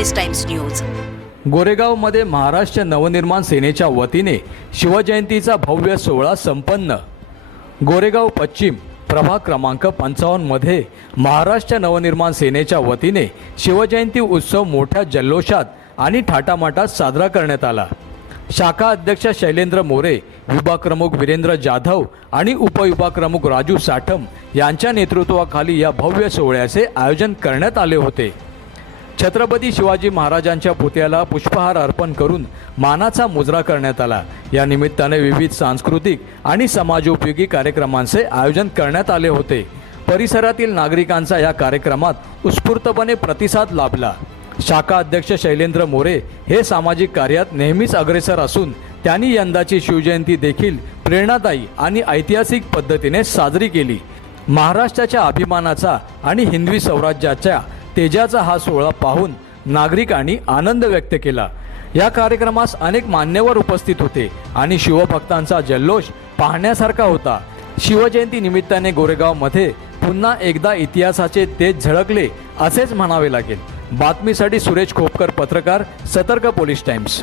Police times news गोरेगावमध्ये महाराष्ट्र नवनिर्माण सेनेच्या वतीने शिवजयंतीचा भव्य सोहळा संपन्न. गोरेगाव पश्चिम प्रभाग क्रमांक पंचावन्नमध्ये महाराष्ट्र नवनिर्माण सेनेच्या वतीने शिवजयंती उत्सव मोठ्या जल्लोषात आणि थाटामाटात साजरा करण्यात आला. शाखा अध्यक्ष शैलेंद्र मोरे विभागप्रमुख वीरेंद्र जाधव आणि उपविभागप्रमुख राजू साठम यांच्या नेतृत्वाखाली या भव्य सोहळ्याचे आयोजन करण्यात आले होते. छत्रपती शिवाजी महाराजांच्या पुतळ्याला पुष्पहार अर्पण करून मानाचा मुजरा करण्यात आला. या निमित्ताने विविध सांस्कृतिक आणि समाजोपयोगी कार्यक्रमांचे आयोजन करण्यात आले होते. परिसरातील नागरिकांचा या कार्यक्रमात उत्स्फूर्तपणे प्रतिसाद लाभला. शाखा अध्यक्ष शैलेंद्र मोरे हे सामाजिक कार्यात नेहमीच अग्रेसर असून त्यांनी यंदाची शिवजयंती देखील प्रेरणादायी आणि ऐतिहासिक पद्धतीने साजरी केली. महाराष्ट्राच्या अभिमानाचा आणि हिंदवी स्वराज्याच्या तेजाचा हा सोहळा पाहून नागरिकांनी आनंद व्यक्त केला. या कार्यक्रमास अनेक मान्यवर उपस्थित होते आणि शिवभक्तांचा जल्लोष पाहण्यासारखा होता. शिवजयंती निमित्ताने गोरेगावमध्ये पुन्हा एकदा इतिहासाचे तेज झळकले असेच म्हणावे लागेल. बातमीसाठी सुरेश खोपकर पत्रकार सतर्क पोलीस टाइम्स.